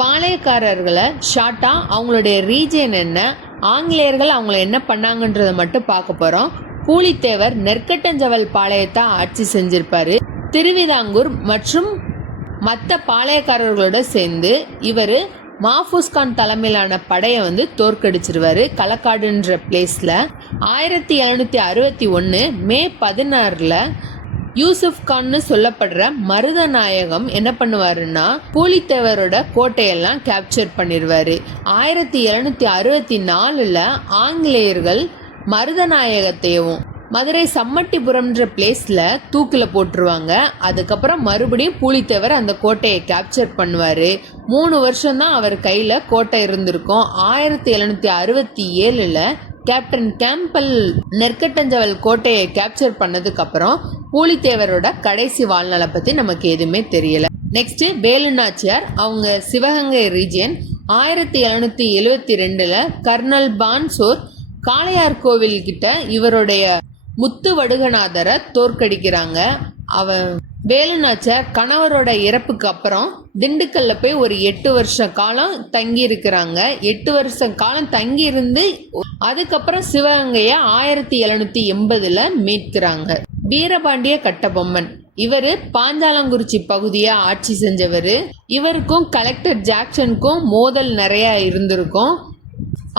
பாளையக்காரர்களை ஷார்ட்டா அவங்களுடைய ரீஜன் என்ன, ஆங்கிலேயர்கள் அவங்கள என்ன பண்ணாங்கன்றத மட்டும் பார்க்க போறோம். பூலித்தேவர் நெற்கட்டஞ்சவல் பாளையத்தை ஆட்சி செஞ்சிருப்பாரு. திருவிதாங்கூர் மற்றும் மற்ற பாளையக்காரர்களோட சேர்ந்து இவர் மாஃபூஸ்கான் தலைமையிலான படையை தோற்கடிச்சிருவாரு களக்காடுன்ற பிளேஸ்ல. 1761 மே 16 யூசுப் கான்னு சொல்லப்படுற மருதநாயகம் என்ன பண்ணுவாருன்னா பூலித்தேவரோட கோட்டையெல்லாம் கேப்சர் பண்ணிடுவாரு. 1764 ஆங்கிலேயர்கள் மருதநாயகத்தையும் மதுரை சம்மட்டிபுரம்ன்ற பிளேஸ்ல தூக்கில் போட்டுருவாங்க. அதுக்கப்புறம் மறுபடியும் பூலித்தேவர் அந்த கோட்டையை கேப்சர் பண்ணுவாரு. 3 வருஷம் தான் அவர் கையில கோட்டை இருந்திருக்கும். 1767 கேப்டன் கேம்பல் நெற்கட்டஞ்சவல் கோட்டையை கேப்சர் பண்ணதுக்கு அப்புறம் பூலித்தேவரோட கடைசி வாழ்நாளை பத்தி நமக்கு எதுவுமே தெரியல. நெக்ஸ்ட் வேலுநாச்சியார், அவங்க சிவகங்கை ரீஜியன். 1772 கர்னல் பான்சோர் காளையார் கோவில் கிட்ட இவருடைய முத்து வடுகநாதரை தோற்கடிக்கிறாங்க. வேலுநாச்சியார் கணவரோட இறப்புக்கு அப்புறம் திண்டுக்கல்ல போய் ஒரு 8 வருஷ காலம் தங்கி இருக்கிறாங்க. 8 வருஷ காலம் தங்கி இருந்து அதுக்கப்புறம் சிவகங்கைய 1780 மீட்கிறாங்க. வீரபாண்டிய கட்டபொம்மன், இவரு பாஞ்சாலங்குறிச்சி பகுதியை ஆட்சி செஞ்சவர். இவருக்கும் கலெக்டர் ஜாக்சனுக்கும் மோதல் நிறைய இருந்திருக்கும்.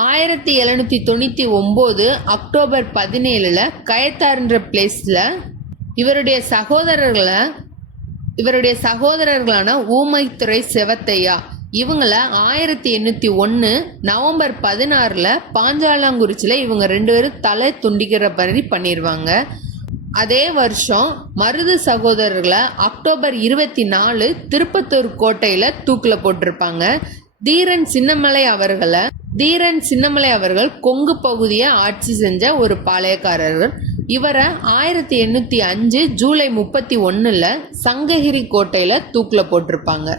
1799 அக்டோபர் 17 கயத்தார்ன்ற பிளேஸ்ல இவருடைய சகோதரர்களான ஊமைத்துறை செவத்தையா இவங்கள 1801 நவம்பர் 16 பாஞ்சாலங்குறிச்சியில் இவங்க 2 பேரும் தலை துண்டிக்கிற மாதிரி பண்ணிடுவாங்க. அதே வருஷம் மருது சகோதரர்களை அக்டோபர் 24 திருப்பத்தூர் கோட்டையில தூக்கில் போட்டிருப்பாங்க. தீரன் சின்னமலை அவர்கள் கொங்கு பகுதியை ஆட்சி செஞ்ச ஒரு பாளையக்காரர்கள். இவரை 1805 ஜூலை 31 சங்ககிரி கோட்டையில தூக்கில் போட்டிருப்பாங்க.